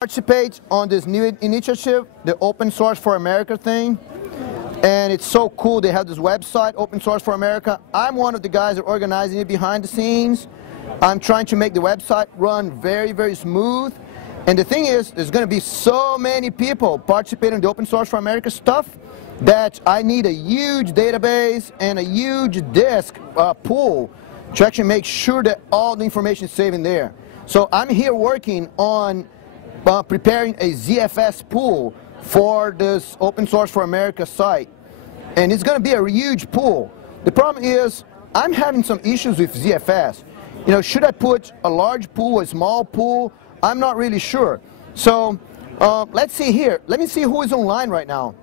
Participate on this new initiative, the Open Source for America thing, and it's so cool. They have this website, Open Source for America. I'm one of the guys that are organizing it behind the scenes. I'm trying to make the website run very, very smooth. And the thing is, there's going to be so many people participating in the Open Source for America stuff that I need a huge database and a huge disk pool to actually make sure that all the information is saved in there. So I'm here working on preparing a ZFS pool for this Open Source for America site. And it's going to be a huge pool. The problem is, I'm having some issues with ZFS. You know, should I put a large pool, a small pool? I'm not really sure. So let's see here. Let me see who is online right now.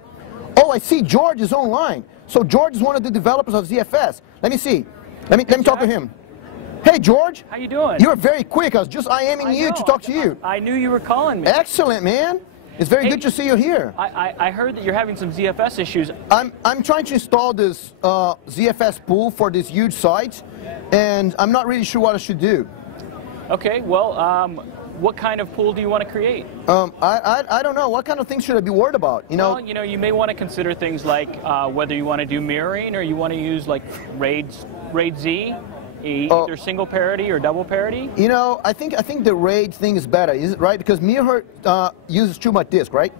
Oh, I see George is online. So George is one of the developers of ZFS. Let me see. Let me talk to him. Hey, George. How you doing? You were very quick. I was just IMing you to talk to you. I knew you were calling me. Excellent, man. It's very good to see you here. I heard that you're having some ZFS issues. I'm trying to install this ZFS pool for this huge site, and I'm not really sure what I should do. Okay, well, what kind of pool do you want to create? I don't know. What kind of things should I be worried about? You know, well, you know, you may want to consider things like whether you want to do mirroring or you want to use like RAID Z. Either single parity or double parity? You know, I think the RAID thing is better, is it right? Because mirror uses too much disk, right?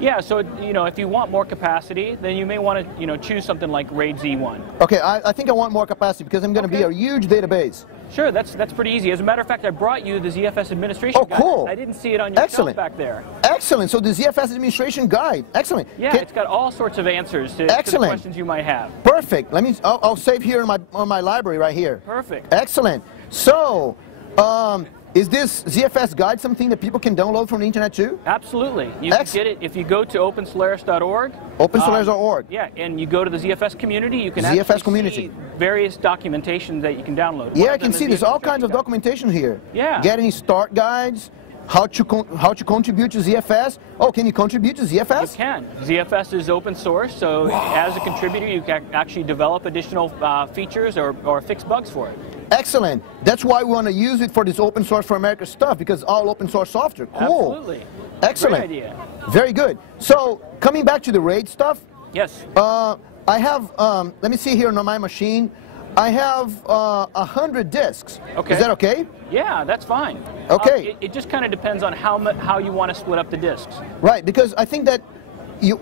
Yeah, so you know, if you want more capacity, then you may want to, you know, choose something like RAID Z1. Okay, I think I want more capacity because I'm going to be a huge database. Sure, that's pretty easy. As a matter of fact, I brought you the ZFS administration guide. Oh, cool. I didn't see it on your shelf back there. Excellent. So the ZFS administration guide. Excellent. Yeah, it's got all sorts of answers to the questions you might have. Perfect. I'll save here on my library right here. Perfect. Excellent. So, is this ZFS guide something that people can download from the internet too? Absolutely. You can get it if you go to OpenSolaris.org. OpenSolaris.org. Yeah, and you go to the ZFS community. You can actually see various documentation that you can download. Yeah, I can see there's all kinds of documentation here. Yeah. Getting start guides, how to contribute to ZFS. Oh, can you contribute to ZFS? You can. ZFS is open source, so as a contributor, you can actually develop additional features or fix bugs for it. Excellent. That's why we want to use it for this Open Source for America stuff, because all open source software. Cool. Absolutely. Excellent. Great idea. Very good. So, coming back to the RAID stuff. Yes. I have, let me see here on my machine. I have 100 disks. Okay. Is that okay? Yeah, that's fine. Okay. It just kind of depends on how you want to split up the disks. Right, because I think that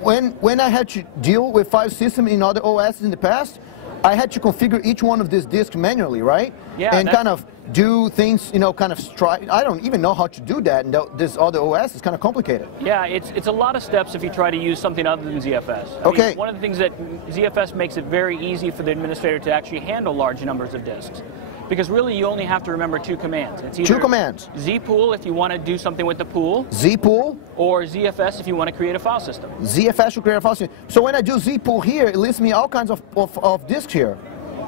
when I had to deal with file systems in other OSs in the past, I had to configure each one of these disks manually, right? Yeah. And kind of do things, you know, kind of I don't even know how to do that, and this other OS is kind of complicated. Yeah, it's a lot of steps if you try to use something other than ZFS. I mean, one of the things that ZFS makes it very easy for the administrator to actually handle large numbers of disks. Because really you only have to remember two commands. It's either zpool if you want to do something with the pool. Zpool. Or ZFS if you want to create a file system. ZFS to create a file system. So when I do zpool here, it lists me all kinds of disks here.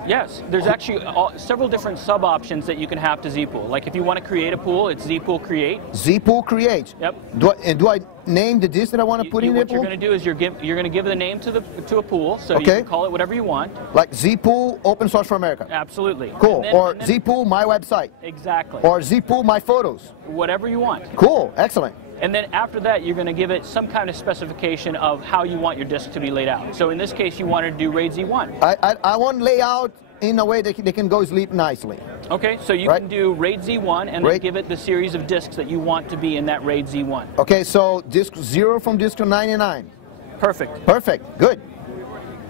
Yes, there's actually several different sub-options that you can have to zpool. Like if you want to create a pool, it's zpool create. Zpool create. Yep. Do I name the disk that I want to put in the pool? What you're going to do is you're going to give the name to a pool, so you can call it whatever you want. Like zpool Open Source for America. Absolutely. Cool. Or zpool my website. Exactly. Or zpool my photos. Whatever you want. Cool. Excellent. And then after that, you're going to give it some kind of specification of how you want your disk to be laid out. So in this case, you wanted to do RAID Z1. I want layout in a way that they can go sleep nicely. Okay, so you can do RAID Z1 and then give it the series of disks that you want to be in that RAID Z1. Okay, so disk 0 from disk to 99. Perfect. Perfect. Good.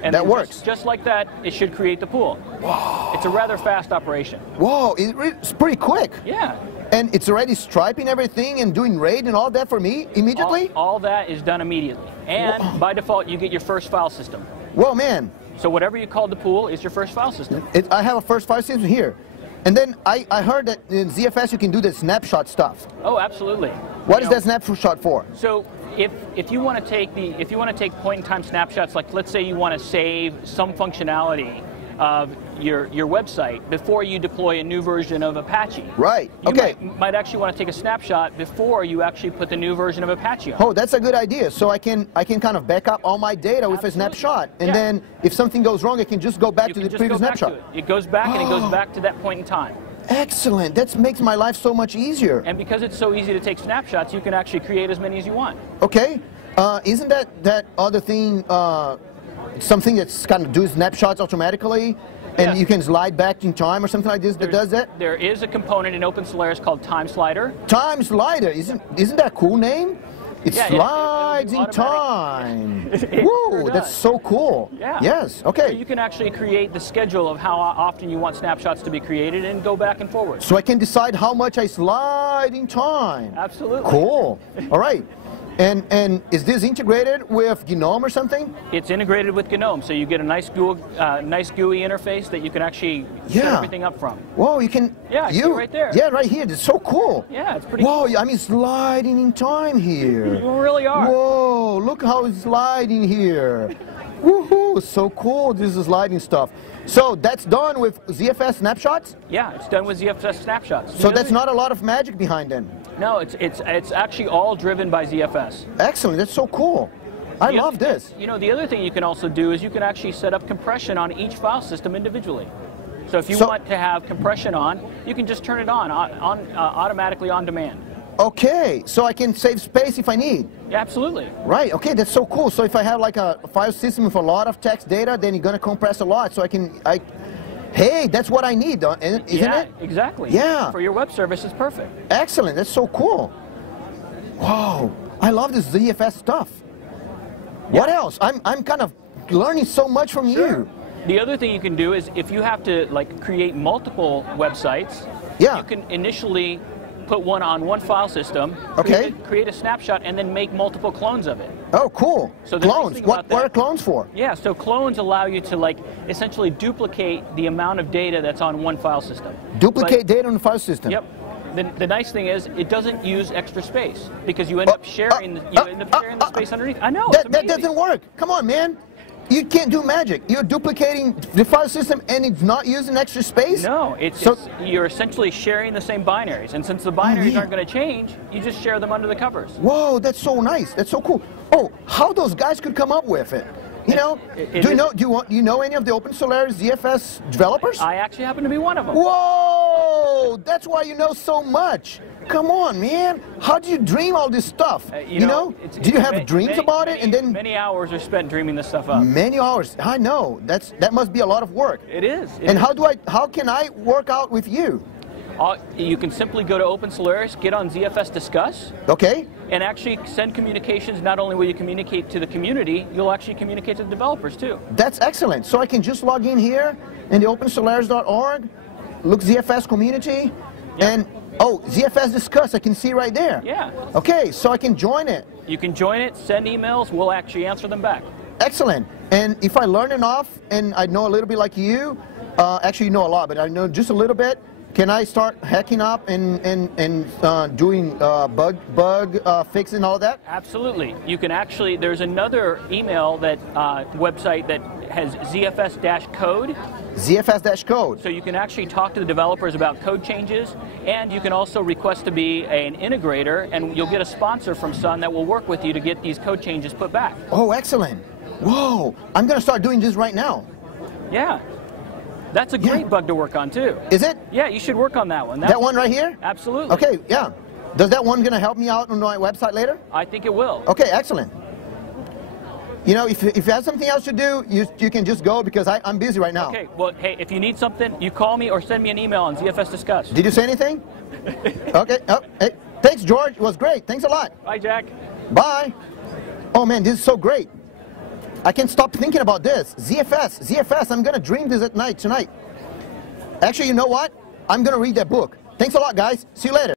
And that works. Just like that, it should create the pool. Wow. It's a rather fast operation. Whoa, it's pretty quick. Yeah. And it's already striping everything and doing RAID and all that for me immediately? All that is done immediately. And by default, you get your first file system. Whoa, man. So whatever you call the pool is your first file system. I have a first file system here. And then I heard that in ZFS you can do the snapshot stuff. Oh, absolutely. What is that snapshot for? So if you want to take point in time snapshots, like let's say you want to save some functionality of your website before you deploy a new version of Apache. Right. You Okay. might actually want to take a snapshot before you actually put the new version of Apache on. Oh, that's a good idea. So I can kind of back up all my data with a snapshot, and then if something goes wrong, I can just go back to the previous snapshot. It goes back and it goes back to that point in time. Excellent. That makes my life so much easier. And because it's so easy to take snapshots, you can actually create as many as you want. Okay. Isn't that other thing something that's kind of do snapshots automatically, and you can slide back in time or something like this that does that? There is a component in OpenSolaris called Time Slider. Time Slider. Isn't that a cool name? It slides in time. Whoa, that's so cool. Yeah. Yes, okay. So you can actually create the schedule of how often you want snapshots to be created and go back and forward. So I can decide how much I slide in time. Absolutely. Cool. All right. And is this integrated with GNOME or something? It's integrated with GNOME, so you get a nice GUI interface that you can actually set everything up from. Whoa, you can. Yeah, see it right there. Yeah, right here. It's so cool. Yeah, it's pretty cool. Whoa, I mean sliding in time here. You really are. Whoa, look how it's sliding here. Woohoo, so cool, this is sliding stuff. So that's done with ZFS snapshots? Yeah, it's done with ZFS snapshots. So that's not a lot of magic behind them? No, it's actually all driven by ZFS. Excellent, that's so cool. I love this. You know, the other thing you can also do is you can actually set up compression on each file system individually. So if you want to have compression on, you can just turn it on automatically on demand. Okay, so I can save space if I need. Yeah, absolutely. Right, okay, that's so cool. So if I have like a file system with a lot of text data, then you're going to compress a lot. So hey, that's what I need, isn't it? Exactly. Yeah. For your web service, it's perfect. Excellent, that's so cool. Wow, I love this ZFS stuff. What else? I'm kind of learning so much from you. The other thing you can do is if you have to create multiple websites, you can initially put one on one file system, create a snapshot, and then make multiple clones of it. Oh, cool. So clones. What are clones for? Yeah, so clones allow you to essentially duplicate the amount of data that's on one file system. Duplicate data on the file system. Yep. The nice thing is it doesn't use extra space because you end up sharing the space underneath. I know. That doesn't work. Come on, man. You can't do magic. You're duplicating the file system and it's not using extra space? No, you're essentially sharing the same binaries. And since the binaries aren't going to change, you just share them under the covers. Whoa, that's so nice. That's so cool. Oh, how those guys could come up with it? You know, do you know any of the OpenSolaris ZFS developers? I actually happen to be one of them. Whoa, that's why you know so much. Come on, man. How did you dream all this stuff? You know? Did you have dreams about it? And then many hours are spent dreaming this stuff up. Many hours. I know. That must be a lot of work. It is. And how can I work out with you? You can simply go to OpenSolaris, get on ZFS Discuss. Okay. And actually send communications. Not only will you communicate to the community, you'll actually communicate to the developers too. That's excellent. So I can just log in here in the OpenSolaris.org, look ZFS community, and ZFS Discuss, I can see right there. Yeah. Okay, so I can join it. You can join it, send emails, we'll actually answer them back. Excellent. And if I learn enough, and I know a little bit like you, actually you know a lot, but I know just a little bit, can I start hacking up and doing bug fixing and all that? Absolutely. You can actually, there's another email website that has ZFS-code. ZFS-code. So you can actually talk to the developers about code changes, and you can also request to be an integrator, and you'll get a sponsor from Sun that will work with you to get these code changes put back. Oh, excellent. Whoa, I'm going to start doing this right now. Yeah. That's a great bug to work on, too. Is it? Yeah, you should work on that one. That one right here? Absolutely. Okay, yeah. Does that one going to help me out on my website later? I think it will. Okay, excellent. You know, if you have something else to do, you can just go because I'm busy right now. Okay, well, hey, if you need something, you call me or send me an email on ZFS Discuss. Did you say anything? Okay. Oh, hey, thanks, George. It was great. Thanks a lot. Bye, Jack. Bye. Oh, man, this is so great. I can't stop thinking about this. ZFS, I'm going to dream this at night tonight. Actually, you know what? I'm going to read that book. Thanks a lot, guys. See you later.